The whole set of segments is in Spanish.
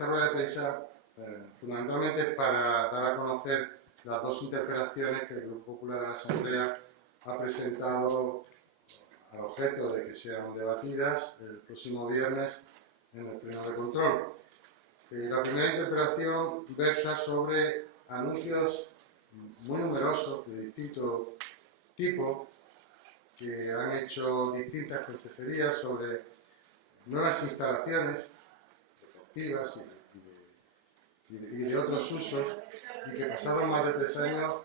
esta rueda de prensa fundamentalmente para dar a conocer las dos interpelaciones que el Grupo Popular de la Asamblea ha presentado al objeto de que sean debatidas el próximo viernes en el Pleno de Control. La primera interpelación versa sobre anuncios muy numerosos de distinto tipo que han hecho distintas consejerías sobre nuevas instalaciones deportivas y de otros usos, y que pasados más de 3 años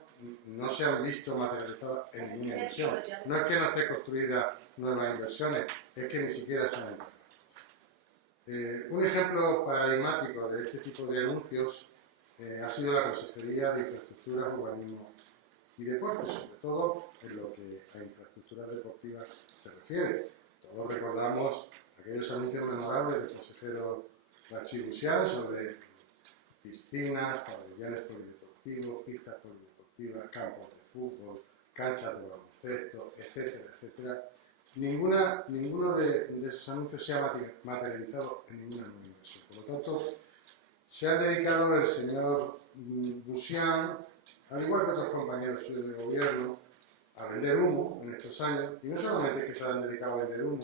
no se han visto materializadas en ninguna inversión. No es que no esté construida nuevas inversiones, es que ni siquiera se han empezado. Un ejemplo paradigmático de este tipo de anuncios ha sido la Consejería de Infraestructuras, Urbanismo y Deportes, sobre todo en lo que a infraestructuras deportivas se refiere. Todos recordamos aquellos anuncios memorables del consejero Rachibusian sobre piscinas, pabellones polideportivos, pistas polideportivas, campos de fútbol, canchas de baloncesto, etcétera, etcétera. Ninguno de esos anuncios se ha materializado en ninguna nueva inversión. Por lo tanto, se ha dedicado el señor Busian, al igual que otros compañeros suyos de gobierno, a vender humo en estos años, y no solamente es que se han dedicado a vender humo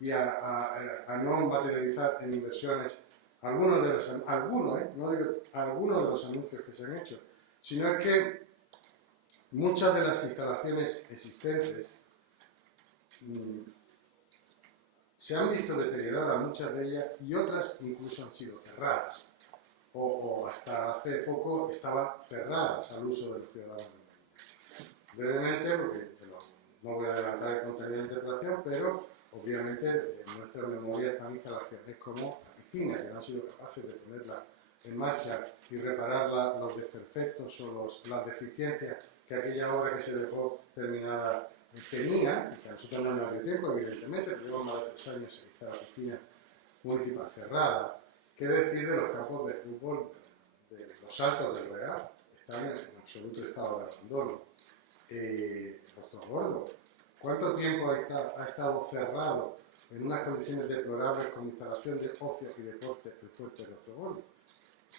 y a no materializar en inversiones algunos de los anuncios que se han hecho, sino es que muchas de las instalaciones existentes se han visto deterioradas, muchas de ellas, y otras incluso han sido cerradas, o hasta hace poco estaban cerradas al uso de los ciudadanos. Brevemente, porque no voy a adelantar el contenido de la interpelación, pero obviamente en nuestra memoria están instalaciones como la piscina, que no han sido capaces de ponerla en marcha y reparar los desperfectos o las deficiencias que aquella obra que se dejó terminada tenía, y que a nosotros no nos dio tiempo, evidentemente, pero llevamos más de 3 años en esta piscina municipal cerrada. ¿Qué decir de los campos de fútbol de los Altos del Real? Están en absoluto estado de abandono. Ostrogordo, ¿cuánto tiempo ha estado cerrado en unas condiciones deplorables con instalación de ocio y deporte el fuerte de Ostrogordo?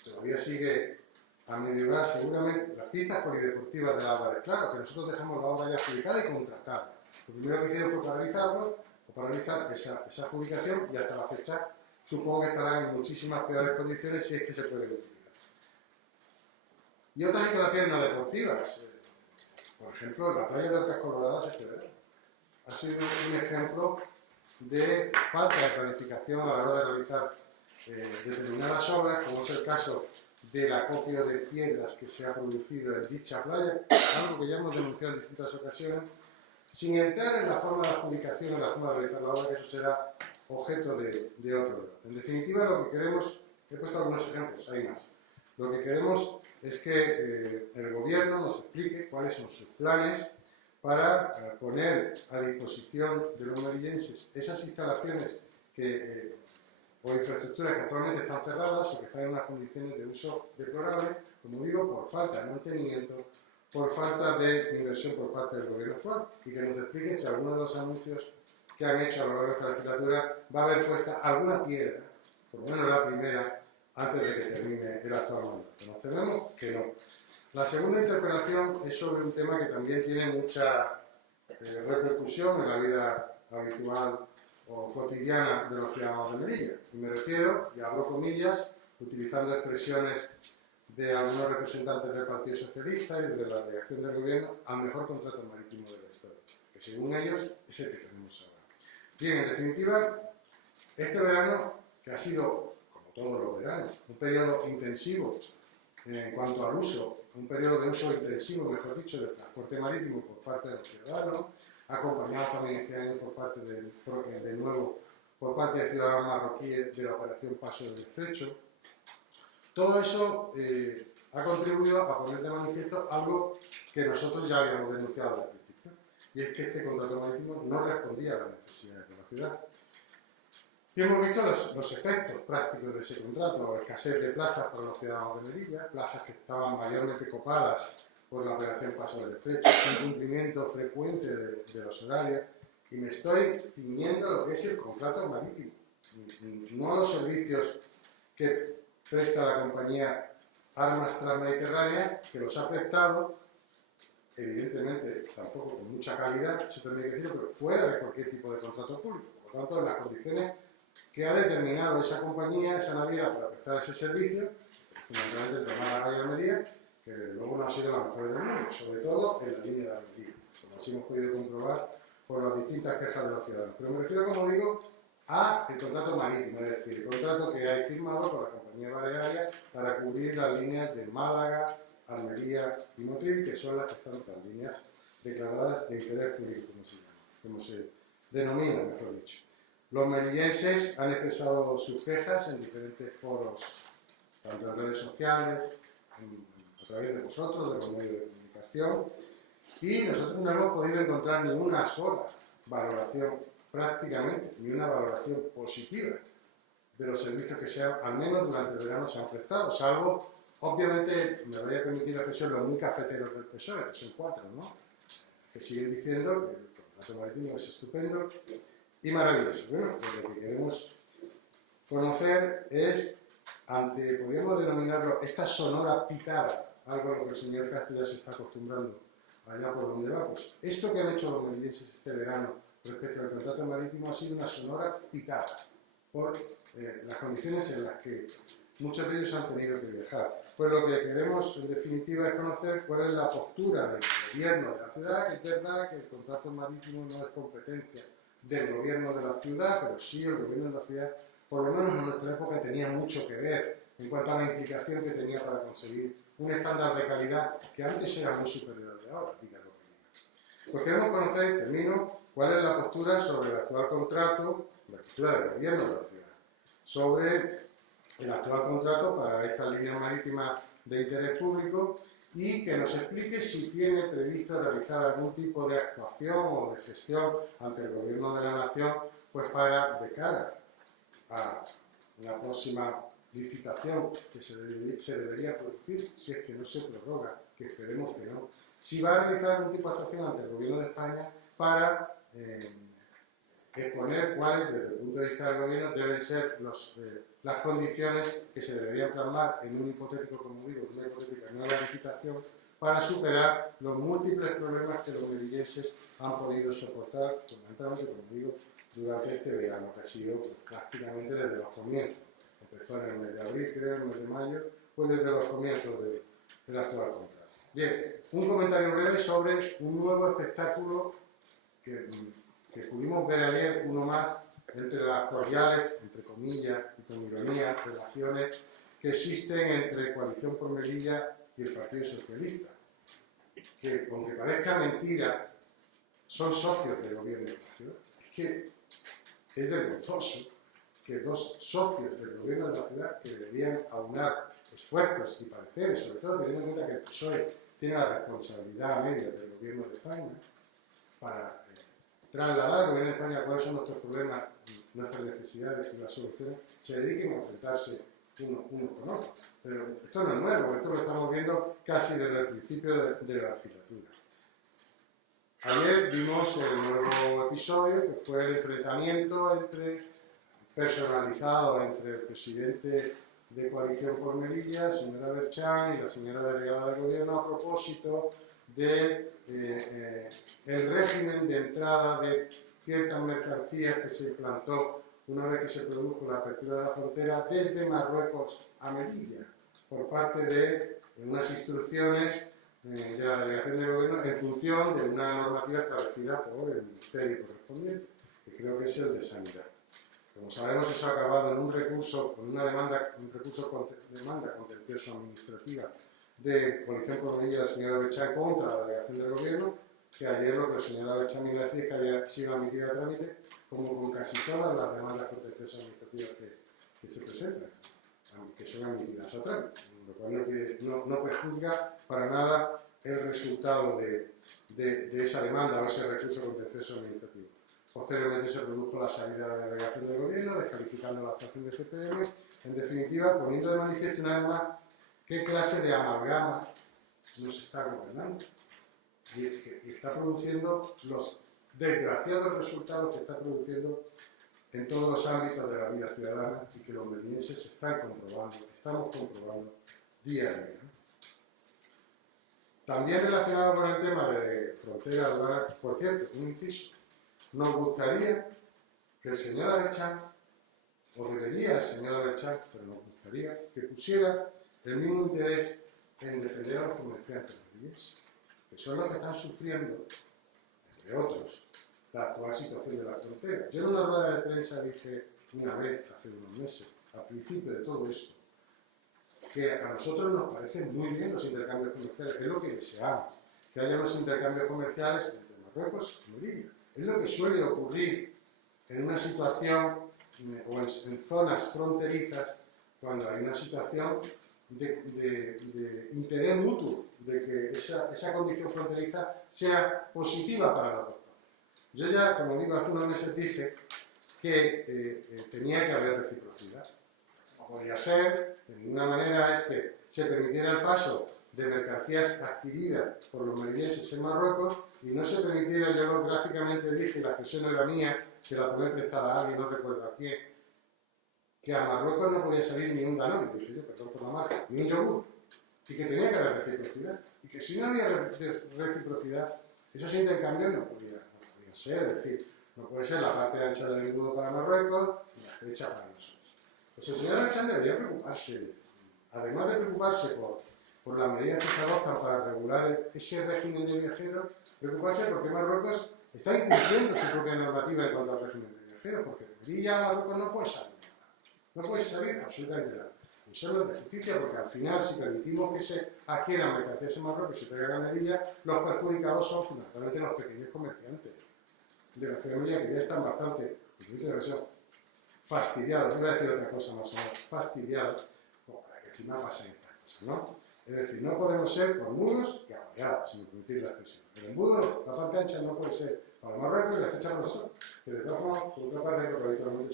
Todavía sigue a medio gas, seguramente, las pistas polideportivas de Álvarez. Claro, que nosotros dejamos la obra ya adjudicada y contratada. Lo primero que hicieron fue paralizar esa adjudicación, y hasta la fecha supongo que estarán en muchísimas peores condiciones si es que se puede utilizar. Y otras instalaciones no deportivas. Por ejemplo, la playa de Arcas Coloradas este verano ha sido un ejemplo de falta de planificación a la hora de realizar determinadas obras, como es el caso del acopio de piedras que se ha producido en dicha playa, algo que ya hemos denunciado en distintas ocasiones, sin entrar en la forma de adjudicación, en la forma de realizar la obra, que eso será objeto de otro debate. En definitiva, lo que queremos, he puesto algunos ejemplos, hay más. Lo que queremos es que el Gobierno nos explique cuáles son sus planes para poner a disposición de los melillenses esas instalaciones o infraestructuras que actualmente están cerradas o que están en unas condiciones de uso deplorables, como digo, por falta de mantenimiento, por falta de inversión por parte del Gobierno actual, y que nos expliquen si alguno de los anuncios que han hecho a lo largo de esta legislatura va a haber puesta alguna piedra, por lo menos la primera, antes de que termine el actual mandato. Nos tememos que no. La segunda interpelación es sobre un tema que también tiene mucha repercusión en la vida habitual o cotidiana de los ciudadanos de Melilla. Y me refiero, y abro comillas, utilizando expresiones de algunos representantes del Partido Socialista y de la delegación del Gobierno, al mejor contrato marítimo de la historia, que según ellos es el que tenemos ahora. Bien, en definitiva, este verano, que ha sido, como todos los veranos, un periodo intensivo en cuanto al uso, un periodo de uso intensivo, mejor dicho, del transporte marítimo por parte de los ciudadanos, acompañado también este año por parte de ciudadanos marroquíes de la operación Paso del Estrecho. Todo eso ha contribuido a poner de manifiesto algo que nosotros ya habíamos denunciado al principio, y es que este contrato marítimo no respondía a las necesidades de la ciudad. Y hemos visto los efectos prácticos de ese contrato: escasez de plazas para los ciudadanos de Melilla, plazas que estaban mayormente copadas por la operación Paso del Estrecho, incumplimiento frecuente de los horarios, y me estoy ciñendo a lo que es el contrato marítimo, no a los servicios que presta a la compañía Armas Transmediterránea, que los ha prestado, evidentemente tampoco con mucha calidad, eso también hay que decirlo, pero fuera de cualquier tipo de contrato público. Por lo tanto, en las condiciones que ha determinado esa compañía, esa naviera, para prestar ese servicio, fundamentalmente el de Málaga y Almería, que desde luego no ha sido la mejor del mundo, sobre todo en la línea de Almería, como así hemos podido comprobar por las distintas quejas de los ciudadanos. Pero me refiero, como digo, a el contrato marítimo, es decir, el contrato que hay firmado con la compañía balearia para cubrir las líneas de Málaga, Almería y Motril, que son las que están las líneas declaradas de interés público, como se denomina, mejor dicho. Los melillenses han expresado sus quejas en diferentes foros, tanto en redes sociales, a través de vosotros, de los medios de comunicación, y nosotros no hemos podido encontrar ninguna sola valoración, prácticamente, ni una valoración positiva de los servicios que al menos durante el verano se han prestado, salvo, obviamente, me voy a permitir la expresión, los muy cafeteros del PSOE, que son 4, ¿no?, que siguen diciendo que el contrato marítimo es estupendo y maravilloso. Bueno, pues lo que queremos conocer es, podríamos denominarlo, esta sonora picada, algo a lo que el señor Castro ya se está acostumbrando allá por donde va, pues esto que han hecho los melillenses este verano respecto al contrato marítimo ha sido una sonora picada por las condiciones en las que muchos de ellos han tenido que viajar. Pues lo que queremos, en definitiva, es conocer cuál es la postura del gobierno de la ciudad, que es verdad que el contrato marítimo no es competencia del gobierno de la ciudad, pero sí el gobierno de la ciudad, por lo menos en nuestra época, tenía mucho que ver en cuanto a la implicación que tenía para conseguir un estándar de calidad que antes era muy superior al de ahora, diga lo que diga. Pues queremos conocer, termino, cuál es la postura sobre el actual contrato, la postura del gobierno de la ciudad, sobre el actual contrato para estas líneas marítimas de interés público y que nos explique si tiene previsto realizar algún tipo de actuación o de gestión ante el gobierno de la nación, pues de cara a una próxima licitación que se debería producir, si es que no se prorroga, que esperemos que no, si va a realizar algún tipo de actuación ante el gobierno de España para exponer cuáles, desde el punto de vista del gobierno, deben ser las condiciones que se deberían plasmar en un hipotético, como digo, una hipotética nueva licitación para superar los múltiples problemas que los melillenses han podido soportar, fundamentalmente, como digo, durante este verano, que ha sido pues, prácticamente desde los comienzos. Empezó en el mes de abril, creo, en el mes de mayo, pues desde los comienzos del actual contrato. Bien, un comentario breve sobre un nuevo espectáculo que pudimos ver ayer, uno más, entre las cordiales, entre comillas y con ironía, relaciones que existen entre Coalición por Melilla y el Partido Socialista, que, aunque parezca mentira, son socios del gobierno de la ciudad. Es que es vergonzoso que dos socios del gobierno de la ciudad, que deberían aunar esfuerzos y pareceres, sobre todo teniendo en cuenta que el PSOE tiene la responsabilidad a media del gobierno de España, para trasladar al gobierno de España cuáles son nuestros problemas, nuestras necesidades y las soluciones, se dediquen a enfrentarse uno con otro. Pero esto no es nuevo, esto lo estamos viendo casi desde el principio de la legislatura. Ayer vimos el nuevo episodio, que fue el enfrentamiento personalizado entre el presidente de Coalición por Melilla, la señora Berchán, y la señora delegada del gobierno a propósito de el régimen de entrada de ciertas mercancías que se implantó una vez que se produjo la apertura de la frontera desde Marruecos a Melilla, por parte de unas instrucciones de la delegación del gobierno en función de una normativa establecida por el ministerio correspondiente, que creo que es el de Sanidad. Como sabemos, eso ha acabado en un recurso, con una demanda contencioso administrativa de Coalición por Melilla de la señora Berchán contra la delegación del gobierno, que ayer lo que la señora Berchán me decía es que había sido admitida a trámite, como con casi todas las demandas contenciosas administrativas que se presentan, que son admitidas a trámite, lo cual no prejuzga para nada el resultado de esa demanda o ese recurso contencioso administrativo. Posteriormente se produjo la salida de la delegación del gobierno, descalificando la actuación de CPM, en definitiva poniendo de manifiesto una vez más qué clase de amalgama nos está gobernando y está produciendo los desgraciados resultados que está produciendo en todos los ámbitos de la vida ciudadana y que los melillenses estamos comprobando día a día. También relacionado con el tema de frontera aduana, por cierto, un inciso, nos gustaría que el señor Aberchán, o debería el señor Aberchán, pero nos gustaría que pusiera el mismo interés en defender a los comerciantes melillenses, que son los que están sufriendo, entre otros, la actual situación de la frontera. Yo en una rueda de prensa dije una vez, hace unos meses, al principio de todo esto, que a nosotros nos parecen muy bien los intercambios comerciales, es lo que deseamos, que haya unos intercambios comerciales entre Marruecos y Melilla. Es lo que suele ocurrir en una situación o en zonas fronterizas cuando hay una situación de interés mutuo, de que esa condición fronteriza sea positiva para las dos partes. Yo ya, como digo, hace unos meses dije que tenía que haber reciprocidad. No podía ser, de ninguna manera, es que se permitiera el paso de mercancías adquiridas por los melillenses en Marruecos y no se permitiera, yo gráficamente dije, la expresión no era mía, se la tomé prestada a alguien, no recuerdo a quién, que a Marruecos no podía salir ni un Danone, dije yo, perdón por la marca, ni un yogur, y que tenía que haber reciprocidad, y que si no había reciprocidad, esos intercambios no podían ser, es decir, no puede ser la parte ancha del embudo para Marruecos y la estrecha para nosotros. Pues el señor Alexander debería preocuparse, además de preocuparse por las medidas que se adoptan para regular ese régimen de viajeros, preocuparse porque Marruecos está incumpliendo su propia normativa en cuanto al régimen de viajeros, porque de Melilla a Marruecos no puede salir nada. No puede salir absolutamente nada. Y eso no es de justicia, porque al final, si permitimos que se adquieran mercancías en Marruecos y se traigan a Melilla, los perjudicados son fundamentalmente los pequeños comerciantes de la ciudad de Melilla, que ya están bastante, fastidiados, voy a decir otra cosa más o menos, fastidiados, para que encima pasen estas cosas, ¿no? Es decir, no podemos ser cornudos y abollados, sin permitir la expresión. El embudo, la parte ancha no puede ser para Marruecos y la fecha para nosotros, que de todas formas, por otra parte, lo que habitualmente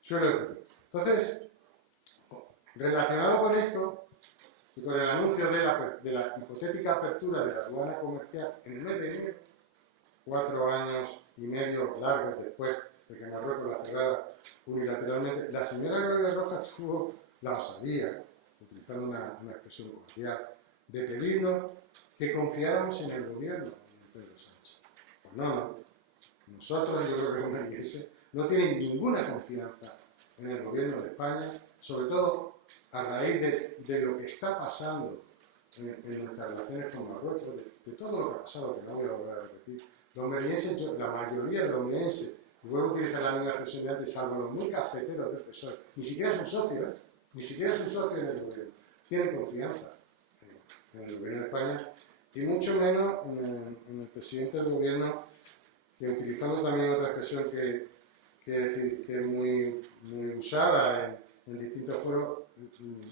suele ocurrir. Entonces, relacionado con esto, y con el anuncio de la hipotética apertura de la aduana comercial en el mes de enero, 4 años y medio largos después de que Marruecos la cerrara unilateralmente, la señora Gloria Rojas tuvo la osadía, utilizando una expresión cordial, de pedirnos que confiáramos en el gobierno de Pedro Sánchez. Pues no. Nosotros, yo creo que los melillenses no tienen ninguna confianza en el gobierno de España, sobre todo a raíz de lo que está pasando en nuestras relaciones con Marruecos, de todo lo que ha pasado, que no voy a volver a repetir. Los melillenses, la mayoría de los melillenses, y vuelvo a utilizar la misma expresión de antes, salvo los muy cafeteros del PSOE, ni siquiera es un socio, ni siquiera es un socio en el gobierno, tienen confianza en el gobierno de España, y mucho menos en el presidente del gobierno, que utilizando también otra expresión que es muy usada en distintos foros,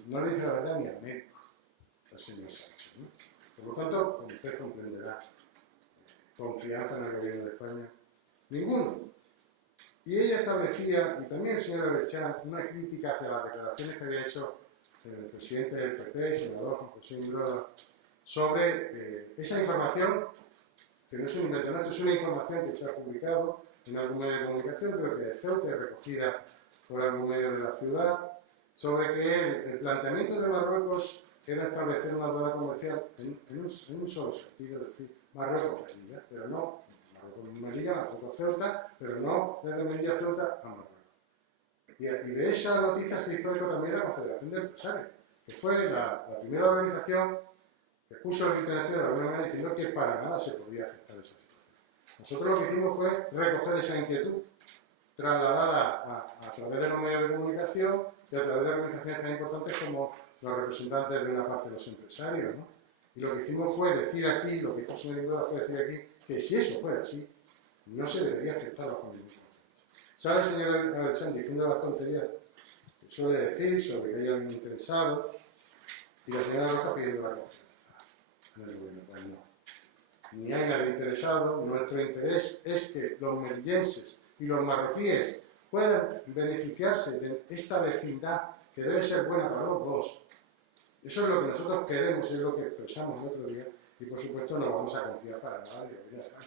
no le dice la verdad ni al médico, al señor Sánchez, ¿no? Por lo tanto, como usted comprenderá, confianza en el gobierno de España, ninguno. Y ella establecía, y también el señor Aberchán, una crítica hacia las declaraciones que había hecho el presidente del PP, el senador Juan José Ingroda, sobre esa información, que no es un invento, es una información que se ha publicado en algún medio de comunicación, creo que de Ceuta, recogida por algún medio de la ciudad, sobre que el planteamiento de Marruecos era establecer una aduana comercial en un solo sentido, es decir, Marruecos-Melilla, pero no Marruecos-Melilla, Marruecos-Ceuta, pero no desde Melilla a Ceuta a Marruecos. Y de esa noticia se hizo eco también la Confederación de Empresarios, que fue la primera organización que puso el internacional de alguna manera diciendo que para nada se podía aceptar esa situación. Nosotros lo que hicimos fue recoger esa inquietud, trasladada a través de los medios de comunicación y a través de organizaciones tan importantes como los representantes de una parte de los empresarios, ¿no? Y lo que hicimos fue decir aquí, lo que hizo el señor Ingroda fue decir aquí, que si eso fuera así, no se debería aceptar bajo ningún concepto. ¿Sabe el señor Alexander diciendo las tonterías que suele decir sobre que hay alguien interesado y la señora Roja pidiendo la confianza en el gobierno? Pues no. Ni hay nadie interesado, nuestro interés es que los melillenses y los marroquíes puedan beneficiarse de esta vecindad que debe ser buena para los dos. Eso es lo que nosotros queremos, es lo que expresamos el otro día, y por supuesto no vamos a confiar para nada de gobierno de España.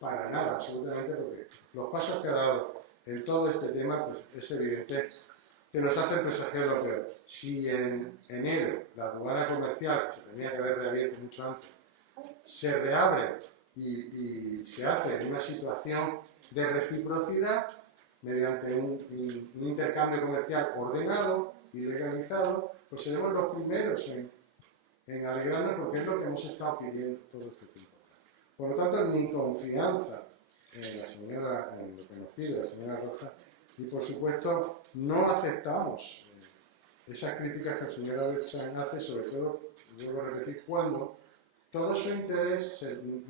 Para nada, absolutamente, porque los pasos que ha dado en todo este tema, pues es evidente que nos hacen presagiar lo peor. Si en enero la aduana comercial, que se tenía que haber reabierto mucho antes, se reabre y se hace en una situación de reciprocidad mediante un intercambio comercial ordenado y legalizado, pues seremos los primeros en alegrarnos porque es lo que hemos estado pidiendo todo este tiempo. Por lo tanto, mi confianza en lo que nos pide la señora Roja, y por supuesto no aceptamos esas críticas que el señor Alexan hace, sobre todo, vuelvo a repetir, cuando todo su interés, el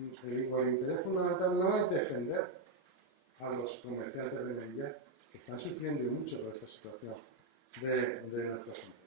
interés fundamental no es defender a los comerciantes de Melilla, que están sufriendo mucho por esta situación de nuestra sociedad.